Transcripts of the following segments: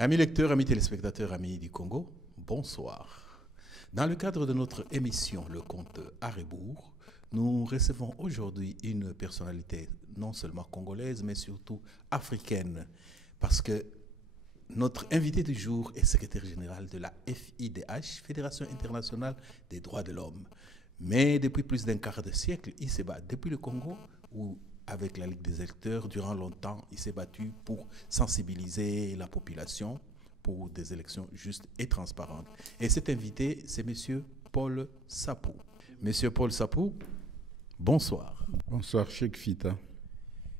Amis lecteurs, amis téléspectateurs, amis du Congo, bonsoir. Dans le cadre de notre émission Le Conte à rebours, nous recevons aujourd'hui une personnalité non seulement congolaise, mais surtout africaine. Parce que notre invité du jour est secrétaire général de la FIDH, Fédération internationale des droits de l'homme. Mais depuis plus d'un quart de siècle, il se bat depuis le Congo, où avec la Ligue des électeurs, durant longtemps, il s'est battu pour sensibiliser la population pour des élections justes et transparentes. Et cet invité, c'est M. Paul Sapou. Monsieur Paul Sapou, bonsoir. Bonsoir, Cheikh Fita.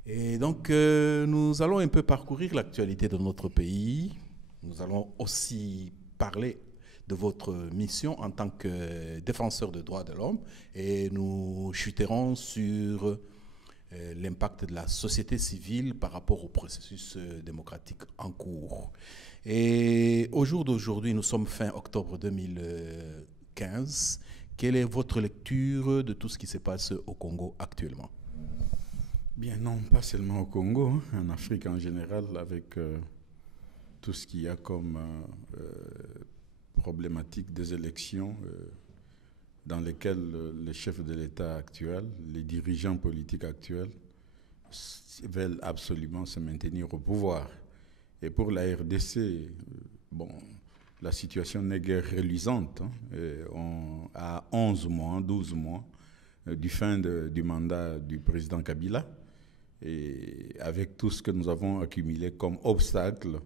Et donc, nous allons un peu parcourir l'actualité de notre pays. Nous allons aussi parler de votre mission en tant que défenseur des droits de l'homme. Et nous chuterons sur l'impact de la société civile par rapport au processus démocratique en cours. Et au jour d'aujourd'hui, nous sommes fin octobre 2015. Quelle est votre lecture de tout ce qui se passe au Congo actuellement? Bien, non, pas seulement au Congo, en Afrique en général, avec tout ce qu'il y a comme problématique des élections dans lesquelles les chefs de l'État actuels, les dirigeants politiques actuels veulent absolument se maintenir au pouvoir. Et pour la RDC, bon, la situation n'est guère reluisante. On a 11 mois, 12 mois du fin du mandat du président Kabila, et avec tout ce que nous avons accumulé comme obstacle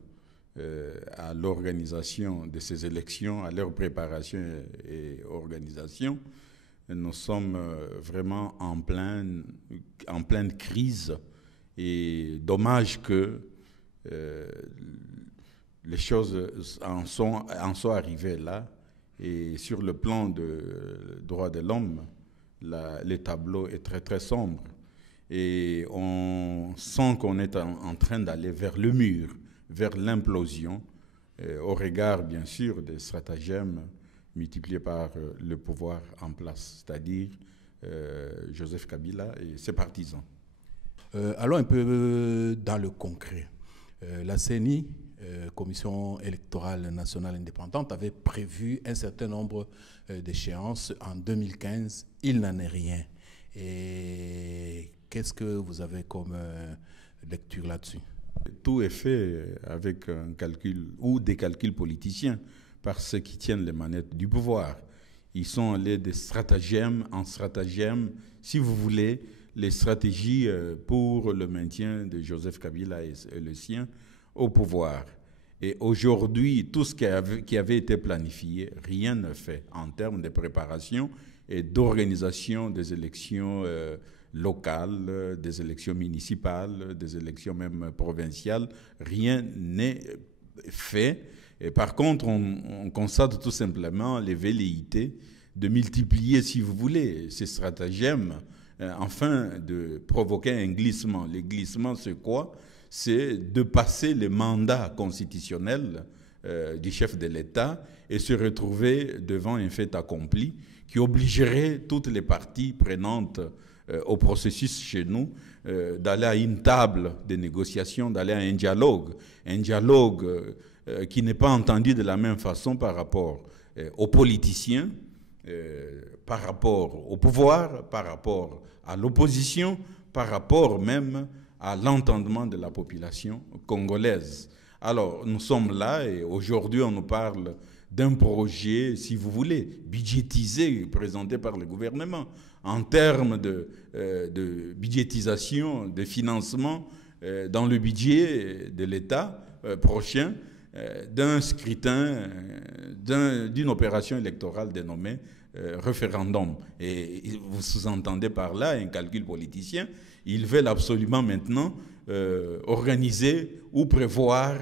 à l'organisation de ces élections, à leur préparation et organisation, nous sommes vraiment en pleine crise. Et dommage que les choses en sont arrivées là. Et sur le plan de droits de l'homme, le tableau est très très sombre. Et on sent qu'on est en train d'aller vers le mur, vers l'implosion, au regard, bien sûr, des stratagèmes multipliés par le pouvoir en place, c'est-à-dire Joseph Kabila et ses partisans. Allons un peu dans le concret. La CENI, Commission électorale nationale indépendante, avait prévu un certain nombre d'échéances en 2015. Il n'en est rien. Et qu'est-ce que vous avez comme lecture là-dessus? Tout est fait avec un calcul ou des calculs politiciens par ceux qui tiennent les manettes du pouvoir. Ils sont allés de stratagème en stratagème, si vous voulez, les stratégies pour le maintien de Joseph Kabila et le sien au pouvoir. Et aujourd'hui, tout ce qui avait été planifié, rien ne fait en termes de préparation et d'organisation des élections locales, des élections municipales, des élections même provinciales. Rien n'est fait. Et par contre, on constate tout simplement les velléités de multiplier, si vous voulez, ces stratagèmes afin de provoquer un glissement. Le glissement, c'est quoi? C'est de passer le mandat constitutionnel du chef de l'État et se retrouver devant un fait accompli qui obligerait toutes les parties prenantes au processus chez nous d'aller à une table de négociation, d'aller à un dialogue qui n'est pas entendu de la même façon par rapport aux politiciens, par rapport au pouvoir, par rapport à l'opposition, par rapport même à l'entendement de la population congolaise. Alors, nous sommes là et aujourd'hui, on nous parle d'un projet, si vous voulez, budgétisé, présenté par le gouvernement, en termes de budgétisation, de financement dans le budget de l'État prochain, d'un scrutin, d'une opération électorale dénommée référendum. Et vous sous-entendez par là un calcul politicien. Ils veulent absolument maintenant organiser ou prévoir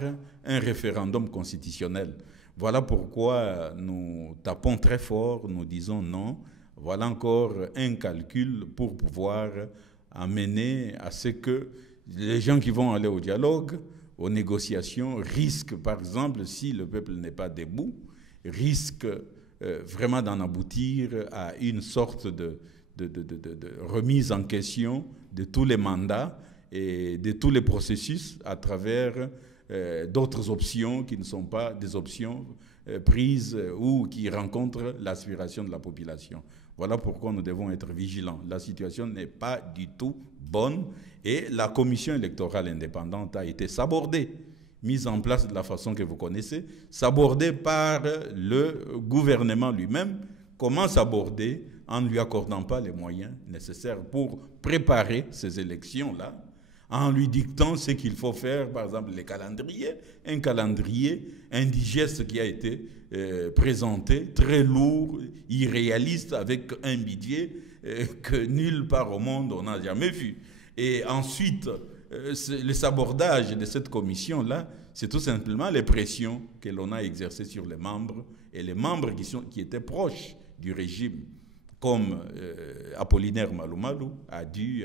un référendum constitutionnel. Voilà pourquoi nous tapons très fort, nous disons non. Voilà encore un calcul pour pouvoir amener à ce que les gens qui vont aller au dialogue, aux négociations, risquent, par exemple, si le peuple n'est pas debout, risquent vraiment d'en aboutir à une sorte de remise en question de tous les mandats et de tous les processus à travers d'autres options qui ne sont pas des options prises ou qui rencontrent l'aspiration de la population. Voilà pourquoi nous devons être vigilants. La situation n'est pas du tout bonne et la commission électorale indépendante a été sabordée, mise en place de la façon que vous connaissez, sabordée par le gouvernement lui-même. Comment saborder en ne lui accordant pas les moyens nécessaires pour préparer ces élections-là, en lui dictant ce qu'il faut faire, par exemple les calendriers, un calendrier indigeste qui a été présenté, très lourd, irréaliste, avec un budget que nulle part au monde on n'a jamais vu. Et ensuite, le sabordage de cette commission-là, c'est tout simplement les pressions que l'on a exercées sur les membres, et les membres qui étaient proches du régime, comme Apollinaire Malumalu, a dû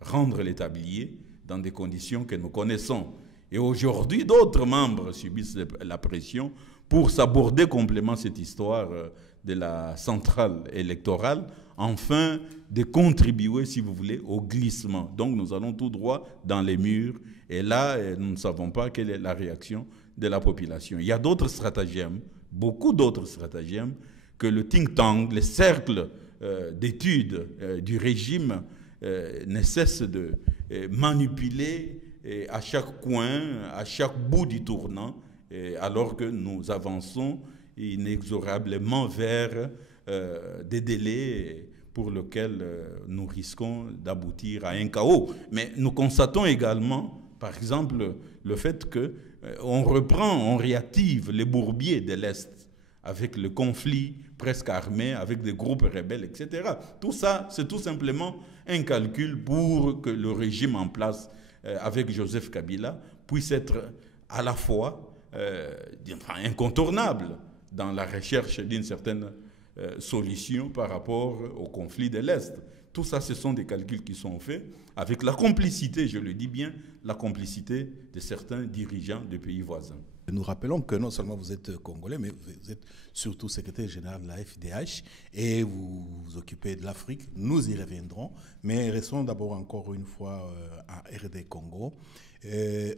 rendre les tabliers dans des conditions que nous connaissons. Et aujourd'hui, d'autres membres subissent la pression pour s'aborder complètement cette histoire de la centrale électorale, afin de contribuer, si vous voulez, au glissement. Donc nous allons tout droit dans les murs, et là, nous ne savons pas quelle est la réaction de la population. Il y a d'autres stratagèmes, beaucoup d'autres stratagèmes, que le think tank, les cercles d'études du régime ne cessent de manipuler à chaque coin, à chaque bout du tournant, alors que nous avançons inexorablement vers des délais pour lesquels nous risquons d'aboutir à un chaos. Mais nous constatons également, par exemple, le fait qu'on reprend, on réactive les bourbiers de l'Est avec le conflit presque armé, avec des groupes rebelles, etc. Tout ça, c'est tout simplement un calcul pour que le régime en place avec Joseph Kabila puisse être à la fois incontournable dans la recherche d'une certaine solution par rapport au conflit de l'Est. Tout ça, ce sont des calculs qui sont faits avec la complicité, je le dis bien, la complicité de certains dirigeants de pays voisins. Nous rappelons que non seulement vous êtes congolais, mais vous êtes surtout secrétaire général de la FDH et vous vous occupez de l'Afrique. Nous y reviendrons, mais restons d'abord encore une fois à RD Congo.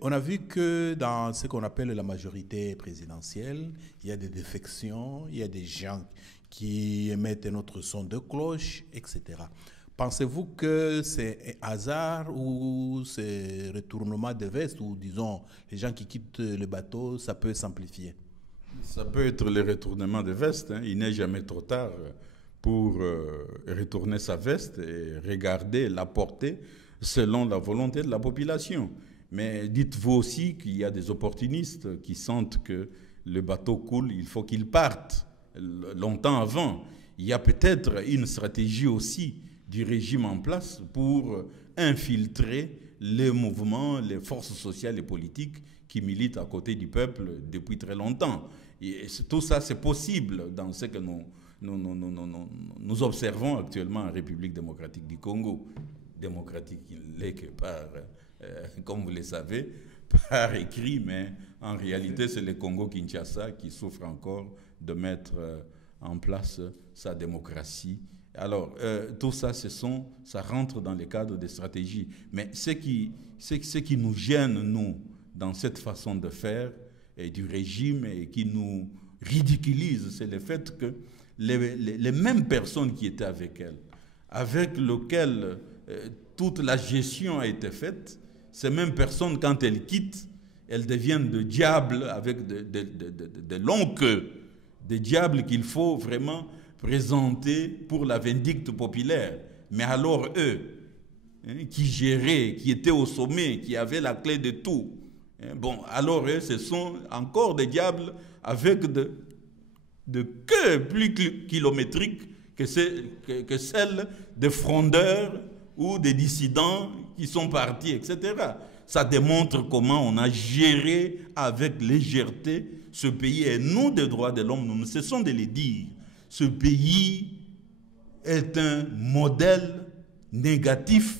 On a vu que dans ce qu'on appelle la majorité présidentielle, il y a des défections, il y a des gens qui émettent notre son de cloche, etc. Pensez-vous que c'est un hasard ou c'est retournement de veste ou disons les gens qui quittent le bateau, ça peut s'amplifier? Ça peut être le retournement de veste. Hein. Il n'est jamais trop tard pour retourner sa veste et regarder la portée selon la volonté de la population. Mais dites-vous aussi qu'il y a des opportunistes qui sentent que le bateau coule, il faut qu'ils partent longtemps avant. Il y a peut-être une stratégie aussi du régime en place pour infiltrer les mouvements, les forces sociales et politiques qui militent à côté du peuple depuis très longtemps. Et tout ça, c'est possible dans ce que nous observons actuellement en République démocratique du Congo. Démocratique, il l'est que par, comme vous le savez, par écrit, mais en réalité, c'est le Congo-Kinshasa qui souffre encore de mettre en place sa démocratie. Alors, tout ça, ça rentre dans le cadre des stratégies. Mais ce qui nous gêne, nous, dans cette façon de faire du régime et qui nous ridiculise, c'est le fait que les mêmes personnes qui étaient avec elle, avec lesquelles toute la gestion a été faite, ces mêmes personnes, quand elles quittent, elles deviennent de diables avec de longues queues, des diables qu'il faut vraiment présenter pour la vindicte populaire. Mais alors eux, qui géraient, qui étaient au sommet, qui avaient la clé de tout, bon, alors eux, ce sont encore des diables avec de queues plus kilométriques que celles des frondeurs ou des dissidents qui sont partis, etc. Ça démontre comment on a géré avec légèreté ce pays. Et nous, des droits de l'homme, nous ne cessons de le dire. Ce pays est un modèle négatif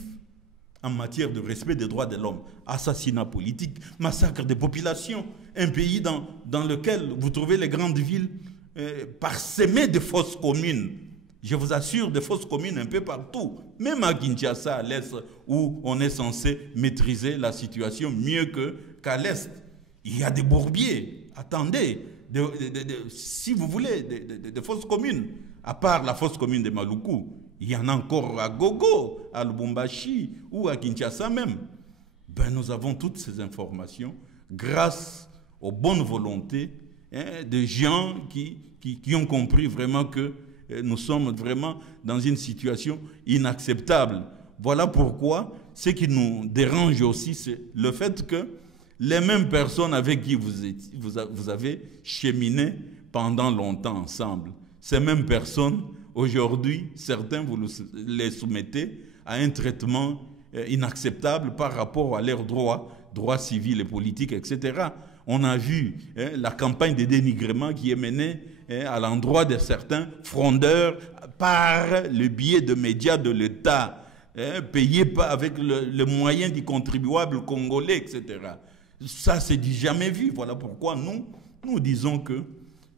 en matière de respect des droits de l'homme. Assassinat politique, massacre des populations. Un pays dans lequel vous trouvez les grandes villes parsemées de fosses communes. Je vous assure, des fosses communes un peu partout. Même à Kinshasa, à l'Est, où on est censé maîtriser la situation mieux qu'à l'Est. Il y a des bourbiers, attendez, si vous voulez, de fosses communes. À part la fosse commune de Maluku, il y en a encore à Gogo, à Lubumbashi ou à Kinshasa même. Ben, nous avons toutes ces informations grâce aux bonnes volontés de gens qui ont compris vraiment que nous sommes vraiment dans une situation inacceptable. Voilà pourquoi ce qui nous dérange aussi, c'est le fait que les mêmes personnes avec qui vous avez cheminé pendant longtemps ensemble, ces mêmes personnes, aujourd'hui, certains vous les soumettez à un traitement inacceptable par rapport à leurs droits civils et politiques, etc. On a vu la campagne de dénigrement qui est menée à l'endroit de certains frondeurs par le biais de médias de l'État, payés avec le moyen du contribuable congolais, etc. Ça, c'est du jamais vu. Voilà pourquoi nous disons que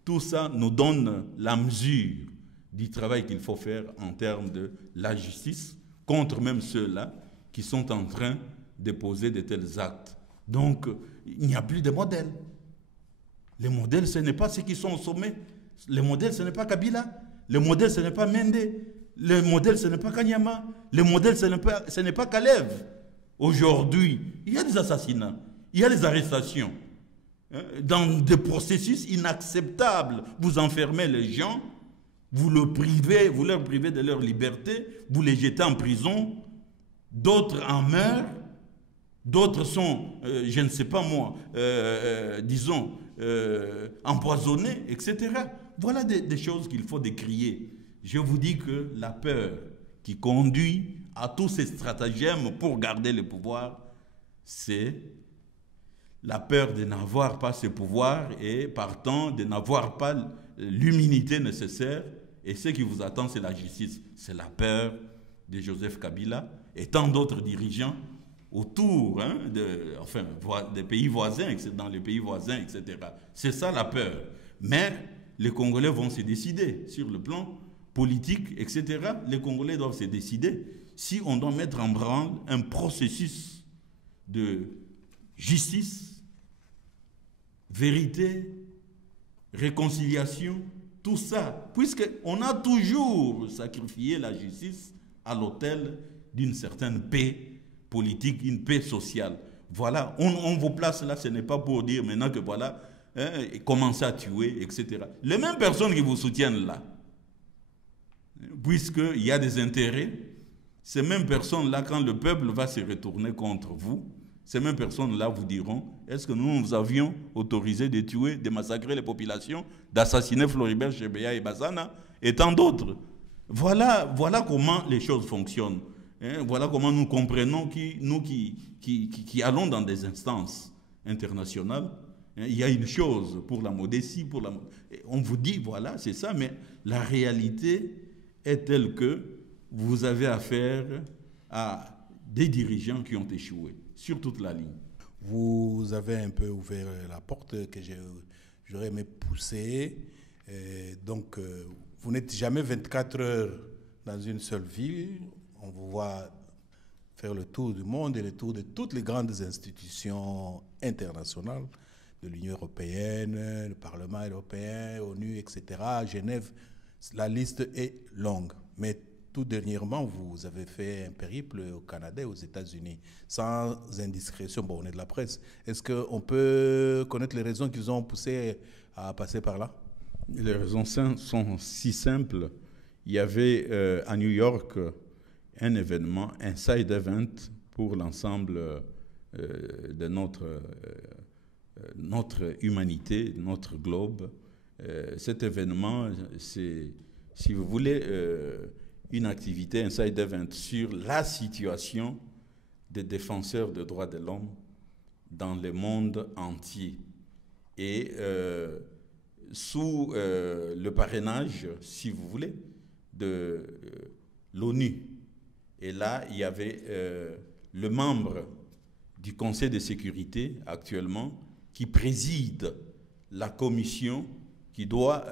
tout ça nous donne la mesure du travail qu'il faut faire en termes de la justice contre même ceux-là qui sont en train de poser de tels actes. Donc, il n'y a plus de modèles. Les modèles, ce n'est pas ceux qui sont au sommet. Les modèles, ce n'est pas Kabila. Les modèles, ce n'est pas Mende. Les modèles, ce n'est pas Kanyama. Les modèles, ce n'est pas Kalev. Aujourd'hui, il y a des assassinats. Il y a des arrestations. Dans des processus inacceptables. Vous enfermez les gens, vous leur privez de leur liberté, vous les jetez en prison, d'autres en meurent, d'autres sont, je ne sais pas moi, disons, empoisonnés, etc. Voilà des choses qu'il faut décrier. Je vous dis que la peur qui conduit à tous ces stratagèmes pour garder le pouvoir, c'est la peur de n'avoir pas ce pouvoir et partant de n'avoir pas l'humilité nécessaire. Et ce qui vous attend, c'est la justice. C'est la peur de Joseph Kabila et tant d'autres dirigeants autour des pays voisins, dans les pays voisins, etc. C'est ça la peur. Mais les Congolais vont se décider sur le plan politique, etc. Les Congolais doivent se décider si on doit mettre en branle un processus de justice, vérité, réconciliation, tout ça, puisqu'on a toujours sacrifié la justice à l'autel d'une certaine paix politique, une paix sociale. Voilà, on vous place là, ce n'est pas pour dire maintenant que voilà, commencez à tuer, etc. Les mêmes personnes qui vous soutiennent là, puisqu'il y a des intérêts, ces mêmes personnes-là, quand le peuple va se retourner contre vous, ces mêmes personnes-là vous diront, est-ce que nous avions autorisé de tuer, de massacrer les populations, d'assassiner Floribert Chebeya et Bazana, et tant d'autres? Voilà comment les choses fonctionnent. Voilà comment nous comprenons, nous qui allons dans des instances internationales, il y a une chose pour la modestie, on vous dit, voilà, c'est ça, mais la réalité est telle que vous avez affaire à des dirigeants qui ont échoué sur toute la ligne. Vous avez un peu ouvert la porte que j'aurais aimé pousser. Donc, vous n'êtes jamais 24 heures dans une seule ville. On vous voit faire le tour du monde et le tour de toutes les grandes institutions internationales, de l'Union européenne, le Parlement européen, ONU, etc. À Genève, la liste est longue. Mais tout dernièrement, vous avez fait un périple au Canada et aux États-Unis, sans indiscrétion. Bon, on est de la presse. Est-ce qu'on peut connaître les raisons qui vous ont poussé à passer par là? Les raisons sont si simples. Il y avait à New York un événement, un side event pour l'ensemble de notre humanité, notre globe. Cet événement, c'est, si vous voulez, une activité, un side event sur la situation des défenseurs des droits de l'homme dans le monde entier. Et sous le parrainage, si vous voulez, de l'ONU. Et là, il y avait le membre du Conseil de sécurité actuellement qui préside la commission qui doit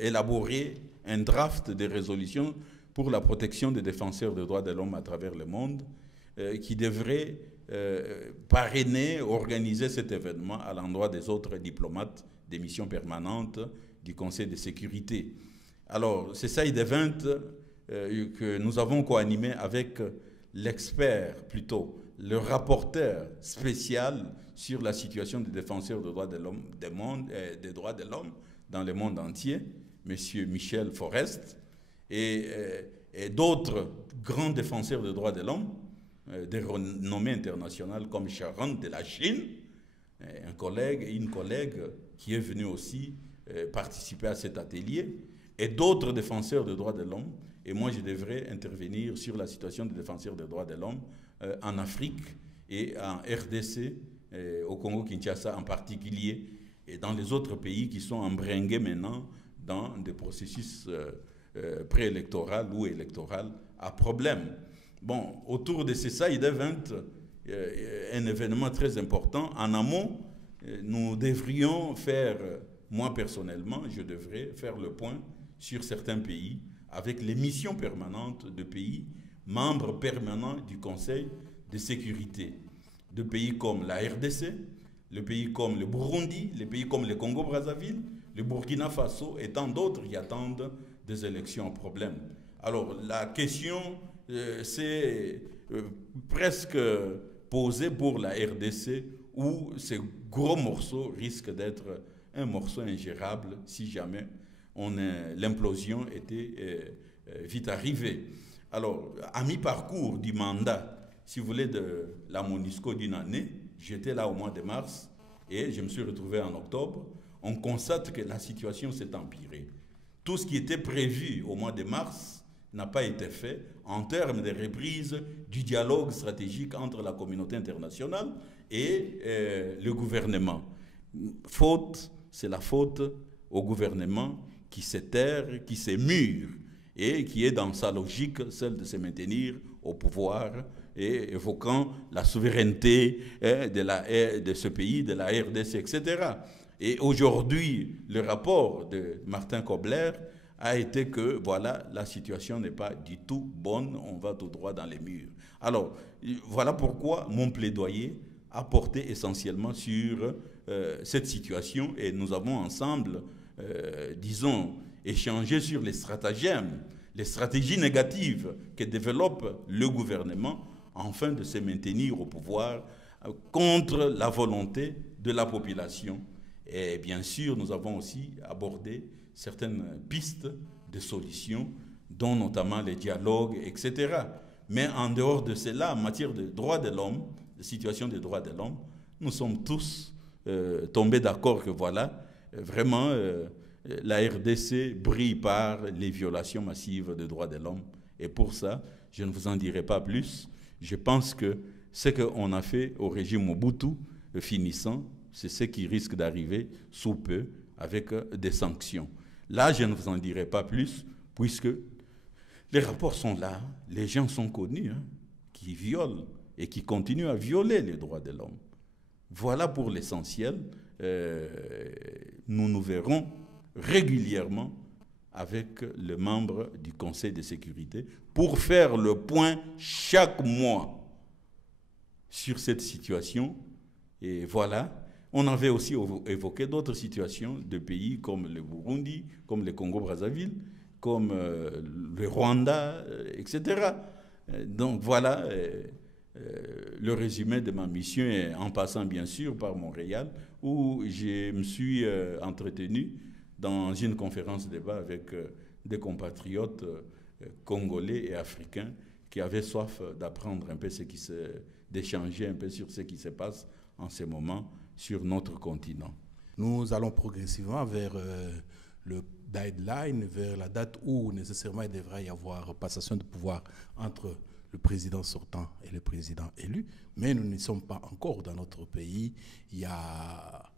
élaborer un draft de résolution pour la protection des défenseurs des droits de l'homme à travers le monde, qui devrait parrainer, organiser cet événement à l'endroit des autres diplomates des missions permanentes du Conseil de sécurité. Alors, c'est Side Event que nous avons co-animé avec l'expert, plutôt, le rapporteur spécial sur la situation des défenseurs des droits de l'homme des droits de l'homme dans le monde entier, M. Michel Forest, et d'autres grands défenseurs des droits de l'homme, des renommées internationales comme Sharon de la Chine, un collègue et une collègue qui est venu aussi participer à cet atelier, et d'autres défenseurs des droits de l'homme. Et moi, je devrais intervenir sur la situation des défenseurs des droits de l'homme en Afrique et en RDC, au Congo-Kinshasa en particulier, et dans les autres pays qui sont embringués maintenant dans des processus préélectoraux ou électoraux à problème. Bon, autour de ces side events, un événement très important. En amont, nous devrions faire, moi personnellement, je devrais faire le point sur certains pays avec les missions permanentes de pays membres permanents du Conseil de sécurité. De pays comme la RDC, le pays comme le Burundi, les pays comme le Congo-Brazzaville, le Burkina Faso et tant d'autres qui attendent des élections en problème. Alors la question c'est presque posée pour la RDC où ces gros morceaux risquent d'être un morceau ingérable si jamais l'implosion était vite arrivée. Alors, à mi-parcours du mandat, si vous voulez, de la MONUSCO d'une année, j'étais là au mois de mars et je me suis retrouvé en octobre. On constate que la situation s'est empirée. Tout ce qui était prévu au mois de mars n'a pas été fait en termes de reprise du dialogue stratégique entre la communauté internationale et le gouvernement. Faute, c'est la faute au gouvernement qui s'éterre, qui s'émure et qui est dans sa logique, celle de se maintenir au pouvoir et évoquant la souveraineté de ce pays, de la RDC, etc. Et aujourd'hui, le rapport de Martin Kobler a été que, voilà, la situation n'est pas du tout bonne, on va tout droit dans les murs. Alors, voilà pourquoi mon plaidoyer a porté essentiellement sur cette situation et nous avons ensemble, disons, échangé sur les stratagèmes, les stratégies négatives que développe le gouvernement afin de se maintenir au pouvoir contre la volonté de la population. Et bien sûr, nous avons aussi abordé certaines pistes de solutions, dont notamment les dialogues, etc. Mais en dehors de cela, en matière de droits de l'homme, de situation des droits de l'homme, nous sommes tous tombés d'accord que voilà, vraiment, la RDC brille par les violations massives des droits de l'homme. Et pour ça, je ne vous en dirai pas plus. Je pense que ce qu'on a fait au régime Mobutu finissant, c'est ce qui risque d'arriver sous peu avec des sanctions. Là, je ne vous en dirai pas plus, puisque les rapports sont là, les gens sont connus, hein, qui violent et qui continuent à violer les droits de l'homme. Voilà pour l'essentiel. Nous nous verrons régulièrement avec les membres du Conseil de sécurité pour faire le point chaque mois sur cette situation. Et voilà, on avait aussi évoqué d'autres situations de pays comme le Burundi, comme le Congo-Brazzaville, comme le Rwanda, etc. Donc voilà le résumé de ma mission, et en passant bien sûr par Montréal, où je me suis entretenu dans une conférence débat avec des compatriotes congolais et africains qui avaient soif d'apprendre un peu d'échanger un peu sur ce qui se passe en ce moment sur notre continent. Nous allons progressivement vers le deadline, vers la date où nécessairement il devrait y avoir passation de pouvoir entre le président sortant et le président élu, mais nous n'y sommes pas encore dans notre pays. Il y a,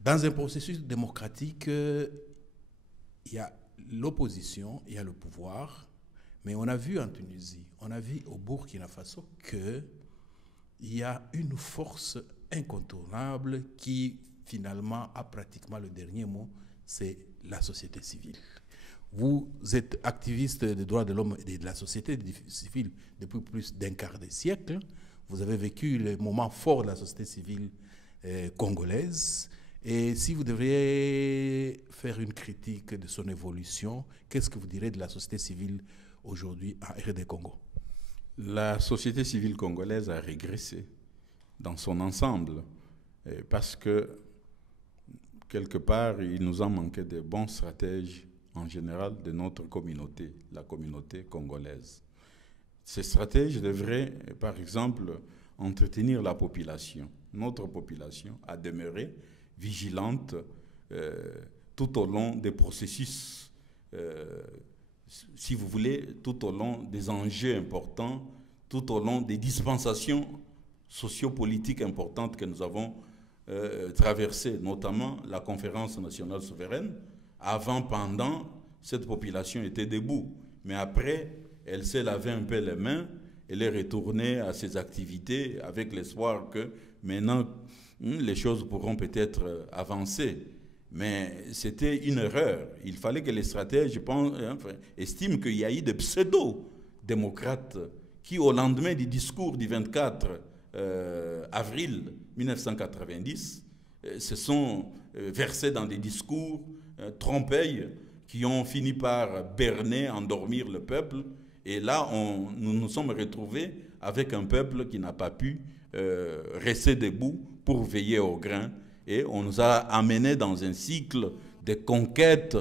dans un processus démocratique, il y a l'opposition, il y a le pouvoir, mais on a vu en Tunisie, on a vu au Burkina Faso qu'il y a une force incontournable qui finalement a pratiquement le dernier mot, c'est la société civile. Vous êtes activiste des droits de l'homme et de la société civile depuis plus d'un quart de siècle. vous avez vécu les moments forts de la société civile congolaise. Et si vous devriez faire une critique de son évolution, qu'est-ce que vous direz de la société civile aujourd'hui en RD Congo? La société civile congolaise a régressé dans son ensemble parce que, quelque part, il nous a manqué de bons stratèges en général de notre communauté, la communauté congolaise. Ces stratèges devraient, par exemple, entretenir la population, notre population, à demeurer vigilante tout au long des processus, si vous voulez, tout au long des enjeux importants, tout au long des dispensations sociopolitiques importantes que nous avons traversées, notamment la conférence nationale souveraine. Avant, pendant, cette population était debout, mais après, elle s'est lavé un peu les mains, elle est retournée à ses activités avec l'espoir que maintenant, les choses pourront peut-être avancer. Mais c'était une erreur. Il fallait que les stratèges estiment qu'il y a eu des pseudo-démocrates qui, au lendemain du discours du 24 avril 1990, se sont versés dans des discours trompeils qui ont fini par berner, endormir le peuple. Et là, nous nous sommes retrouvés avec un peuple qui n'a pas pu rester debout pour veiller au grain. Et on nous a amenés dans un cycle de conquête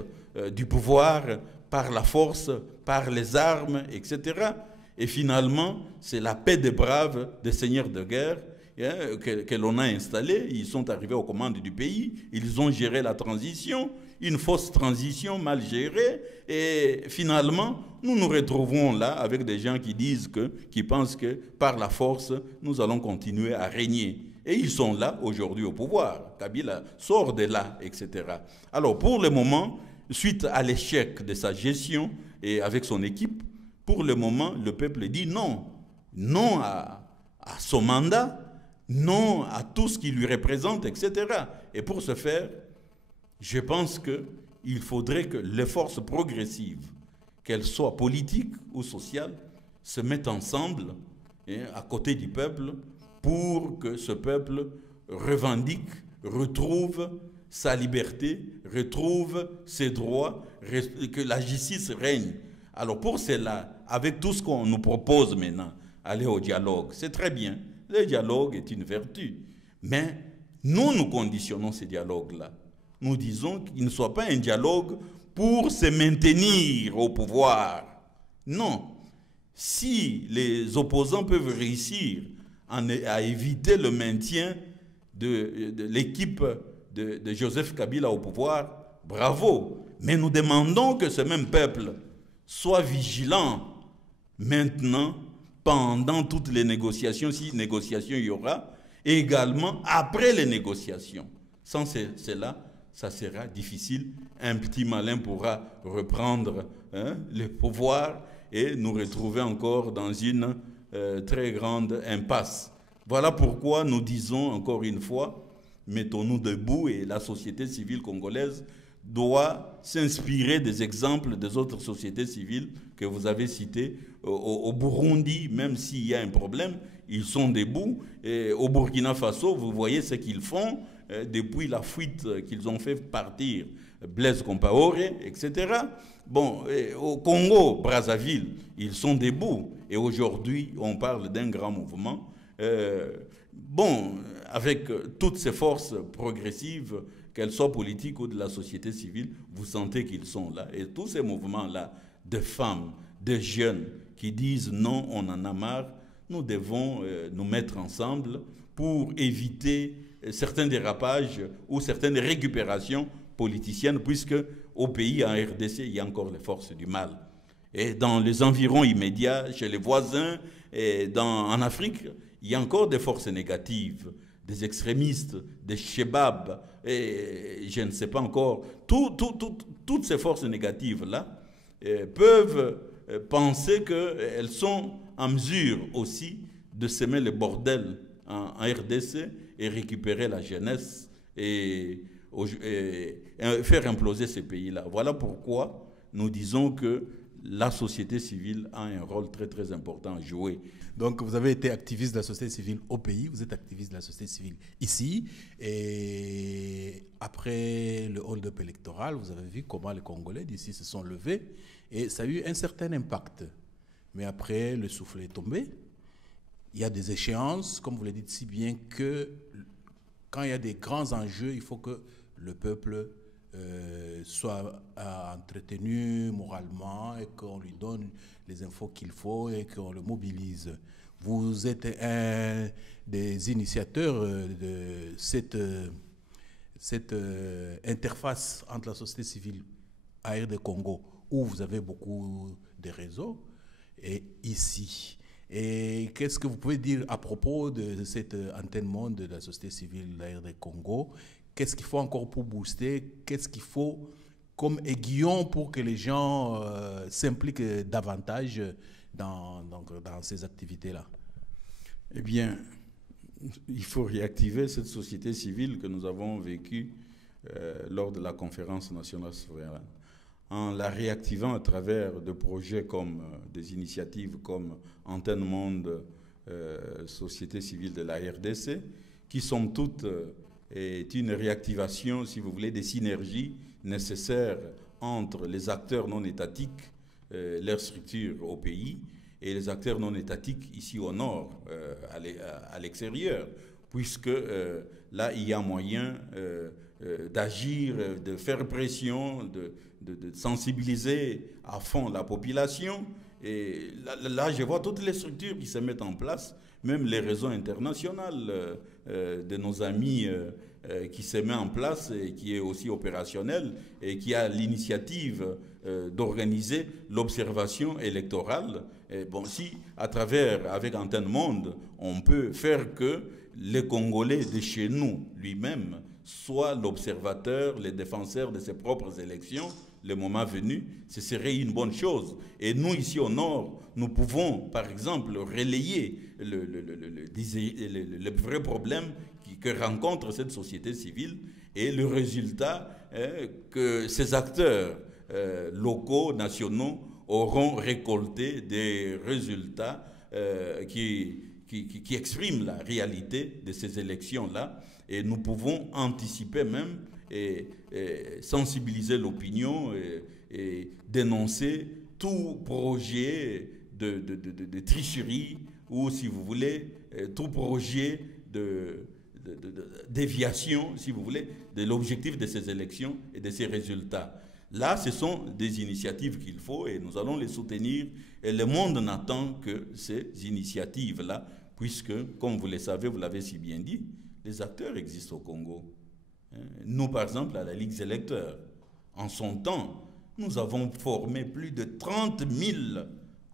du pouvoir par la force, par les armes, etc. Et finalement, c'est la paix des braves, des seigneurs de guerre que l'on a installée. Ils sont arrivés aux commandes du pays, ils ont géré la transition, une fausse transition mal gérée. Et finalement, nous nous retrouvons là avec des gens qui pensent que par la force, nous allons continuer à régner. Et ils sont là aujourd'hui au pouvoir. Kabila sort de là, etc. Alors pour le moment, suite à l'échec de sa gestion et avec son équipe, pour le moment, le peuple dit non. Non à son mandat, non à tout ce qui lui représente, etc. Et pour ce faire, je pense qu'il faudrait que les forces progressives, qu'elles soient politiques ou sociales, se mettent ensemble à côté du peuple pour que ce peuple revendique, retrouve sa liberté, retrouve ses droits, que la justice règne. Alors pour cela, avec tout ce qu'on nous propose maintenant, aller au dialogue, c'est très bien. Le dialogue est une vertu. Mais nous conditionnons ces dialogues-là. Nous disons qu'il ne soit pas un dialogue pour se maintenir au pouvoir. Non. Si les opposants peuvent réussir à éviter le maintien de l'équipe de Joseph Kabila au pouvoir, bravo. Mais nous demandons que ce même peuple soit vigilant maintenant, pendant toutes les négociations, si négociations il y aura, et également après les négociations. Sans cela, ça sera difficile. Un petit malin pourra reprendre le pouvoir et nous retrouver encore dans une très grande impasse. Voilà pourquoi nous disons encore une fois, mettons-nous debout, et la société civile congolaise doit s'inspirer des exemples des autres sociétés civiles que vous avez citées. Au Burundi, même s'il y a un problème, ils sont debout. Et au Burkina Faso, vous voyez ce qu'ils font depuis la fuite qu'ils ont fait partir Blaise Compaoré, etc. Bon, au Congo, Brazzaville, ils sont debout. Et aujourd'hui, on parle d'un grand mouvement. Bon, avec toutes ces forces progressives, qu'elles soient politiques ou de la société civile, vous sentez qu'ils sont là. Et tous ces mouvements-là, de femmes, de jeunes qui disent non, on en a marre, nous devons nous mettre ensemble pour éviter certains dérapages ou certaines récupérations politiciennes, puisque au pays, en RDC, il y a encore les forces du mal. Et dans les environs immédiats, chez les voisins, et en Afrique, il y a encore des forces négatives, des extrémistes, des chebabs, et je ne sais pas encore. Toutes ces forces négatives-là peuvent penser qu'elles sont en mesure aussi de semer le bordel en RDC et récupérer la jeunesse et faire imploser ces pays-là. Voilà pourquoi nous disons que la société civile a un rôle très très important à jouer. Donc vous avez été activiste de la société civile au pays, vous êtes activiste de la société civile ici, et après le hold-up électoral, vous avez vu comment les Congolais d'ici se sont levés, et ça a eu un certain impact. Mais après, le souffle est tombé. Il y a des échéances, comme vous le dites si bien, que quand il y a des grands enjeux, il faut que le peuple soit entretenu moralement et qu'on lui donne les infos qu'il faut et qu'on le mobilise. Vous êtes un des initiateurs de cette interface entre la société civile ARD Congo, où vous avez beaucoup de réseaux, et ici. Et qu'est-ce que vous pouvez dire à propos de cette antenne monde de la société civile ARD Congo? Qu'est-ce qu'il faut encore pour booster? Qu'est-ce qu'il faut comme aiguillon pour que les gens s'impliquent davantage dans ces activités-là? Eh bien, il faut réactiver cette société civile que nous avons vécue lors de la conférence nationale souveraine, en la réactivant à travers de projets comme des initiatives comme Antenne Monde, Société civile de la RDC, qui sont toutes est une réactivation, si vous voulez, des synergies nécessaires entre les acteurs non étatiques, leurs structures au pays, et les acteurs non étatiques ici au nord, à l'extérieur, puisque là, il y a moyen d'agir, de faire pression, de sensibiliser à fond la population. Et là, je vois toutes les structures qui se mettent en place, même les réseaux internationaux de nos amis qui se met en place et qui est aussi opérationnel et qui a l'initiative d'organiser l'observation électorale. Et bon, si à travers, avec Antenne Monde, on peut faire que les Congolais de chez nous, lui-même, soient l'observateur, les défenseurs de ses propres élections, le moment venu, ce serait une bonne chose. Et nous, ici au Nord, nous pouvons, par exemple, relayer le vrai problème que rencontre cette société civile et le résultat que ces acteurs locaux, nationaux, auront récolté des résultats qui expriment la réalité de ces élections-là. Et nous pouvons anticiper même et sensibiliser l'opinion et dénoncer tout projet de tricherie ou, si vous voulez, tout projet de déviation, si vous voulez, de l'objectif de ces élections et de ces résultats. Là, ce sont des initiatives qu'il faut et nous allons les soutenir. Et le monde n'attend que ces initiatives-là, puisque, comme vous le savez, vous l'avez si bien dit, les acteurs existent au Congo. Nous, par exemple, à la Ligue des électeurs, en son temps, nous avons formé plus de 30 000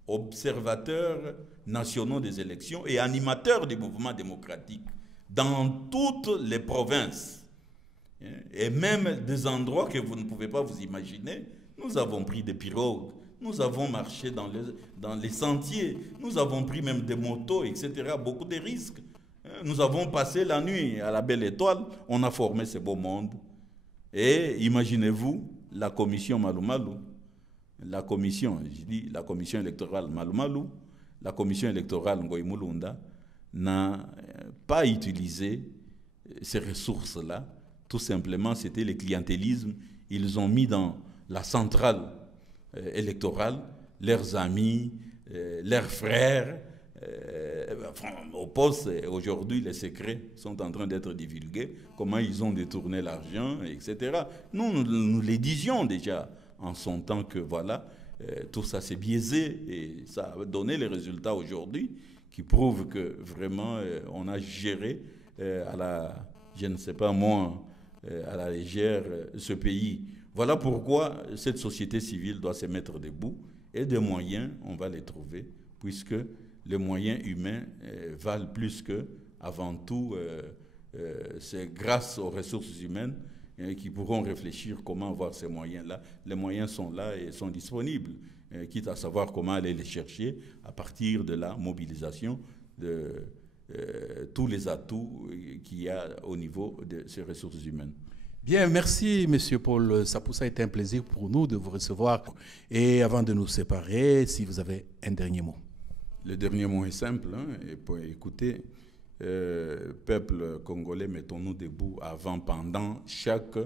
observateurs nationaux des élections et animateurs du mouvement démocratique dans toutes les provinces. Et même des endroits que vous ne pouvez pas vous imaginer. Nous avons pris des pirogues, nous avons marché dans les sentiers, nous avons pris même des motos, etc. Beaucoup de risques. Nous avons passé la nuit à la Belle Étoile, on a formé ce beau monde. Et imaginez-vous la commission Malou Malou, la commission électorale Malou Malou, la commission électorale Ngoï Mulunda n'a pas utilisé ces ressources-là. Tout simplement, c'était le clientélisme. Ils ont mis dans la centrale électorale leurs amis, leurs frères. Au poste, aujourd'hui, les secrets sont en train d'être divulgués. Comment ils ont détourné l'argent, etc. Nous les disions déjà en son temps que voilà, tout ça s'est biaisé et ça a donné les résultats aujourd'hui qui prouvent que vraiment on a géré à la, je ne sais pas moi, à la légère ce pays. Voilà pourquoi cette société civile doit se mettre debout et des moyens, on va les trouver, puisque les moyens humains valent plus que, avant tout, c'est grâce aux ressources humaines qui pourront réfléchir comment avoir ces moyens-là. Les moyens sont là et sont disponibles, quitte à savoir comment aller les chercher à partir de la mobilisation de tous les atouts qu'il y a au niveau de ces ressources humaines. Bien, merci, Monsieur Paul Sapou. Ça a été un plaisir pour nous de vous recevoir. Et avant de nous séparer, si vous avez un dernier mot. Le dernier mot est simple, hein, et pour écouter, peuple congolais, mettons-nous debout avant, pendant chaque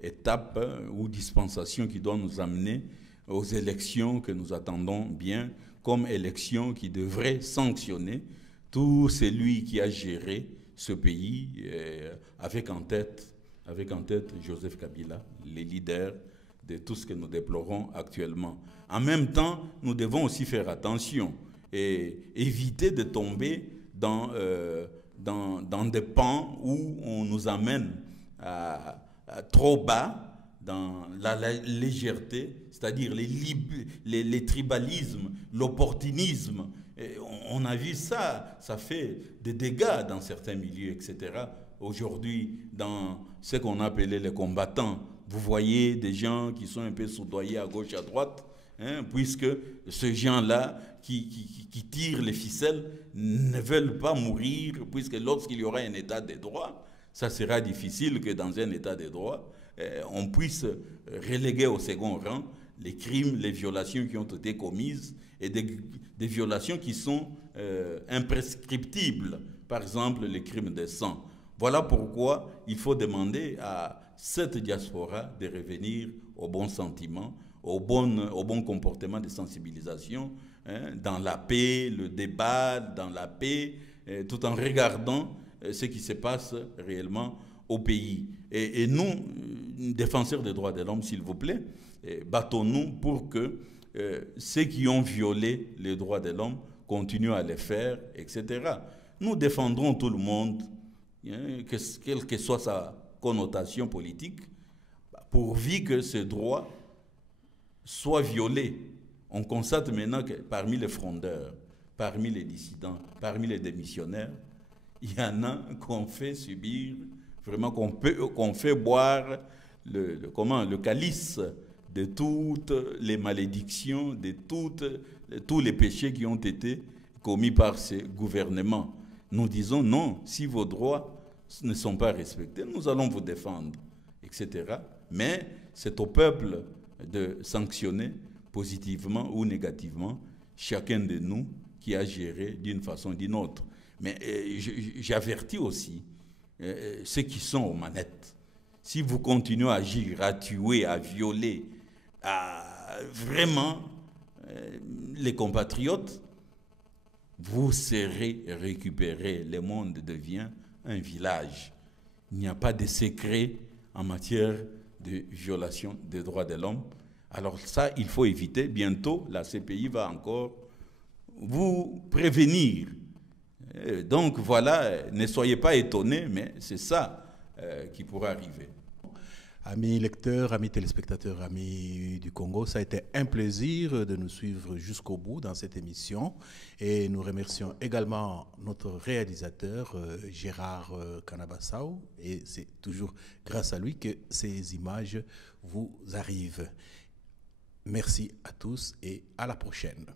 étape ou dispensation qui doit nous amener aux élections que nous attendons bien, comme élections qui devraient sanctionner tout celui qui a géré ce pays avec en tête Joseph Kabila, les leaders de tout ce que nous déplorons actuellement. En même temps, nous devons aussi faire attention et éviter de tomber dans des pans où on nous amène trop bas dans la légèreté, c'est-à-dire les tribalismes, l'opportunisme. On a vu ça, ça fait des dégâts dans certains milieux, etc. Aujourd'hui, dans ce qu'on appelait les combattants, vous voyez des gens qui sont un peu soudoyés à gauche, à droite, hein, puisque ces gens-là qui tirent les ficelles ne veulent pas mourir, puisque lorsqu'il y aura un état de droit, ça sera difficile que dans un état de droit, on puisse reléguer au second rang les crimes, les violations qui ont été commises et des violations qui sont imprescriptibles, par exemple les crimes de sang. Voilà pourquoi il faut demander à cette diaspora de revenir au bon sentiment, au bon comportement de sensibilisation, hein, dans la paix, le débat, dans la paix, tout en regardant ce qui se passe réellement au pays. Et nous, défenseurs des droits de l'homme, s'il vous plaît, battons-nous pour que ceux qui ont violé les droits de l'homme continuent à les faire, etc. Nous défendrons tout le monde, hein, quelle que soit sa connotation politique, pourvu que ce droit soit violé. On constate maintenant que parmi les frondeurs, parmi les dissidents, parmi les démissionnaires, il y en a qu'on fait subir, vraiment qu'on fait boire le calice de toutes les malédictions, de tous les péchés qui ont été commis par ces gouvernements. Nous disons non, si vos droits ne sont pas respectés, nous allons vous défendre, etc. Mais c'est au peuple de sanctionner positivement ou négativement chacun de nous qui a géré d'une façon ou d'une autre. Mais j'avertis aussi ceux qui sont aux manettes. Si vous continuez à agir, à tuer, à violer, à vraiment les compatriotes, vous serez récupérés. Le monde devient un village. Il n'y a pas de secret en matière de violation des droits de l'homme. Alors ça, il faut éviter. Bientôt, la CPI va encore vous prévenir. Donc voilà, ne soyez pas étonnés, mais c'est ça qui pourrait arriver. Amis lecteurs, amis téléspectateurs, amis du Congo, ça a été un plaisir de nous suivre jusqu'au bout dans cette émission. Et nous remercions également notre réalisateur Gérard Kanabassau. Et c'est toujours grâce à lui que ces images vous arrivent. Merci à tous et à la prochaine.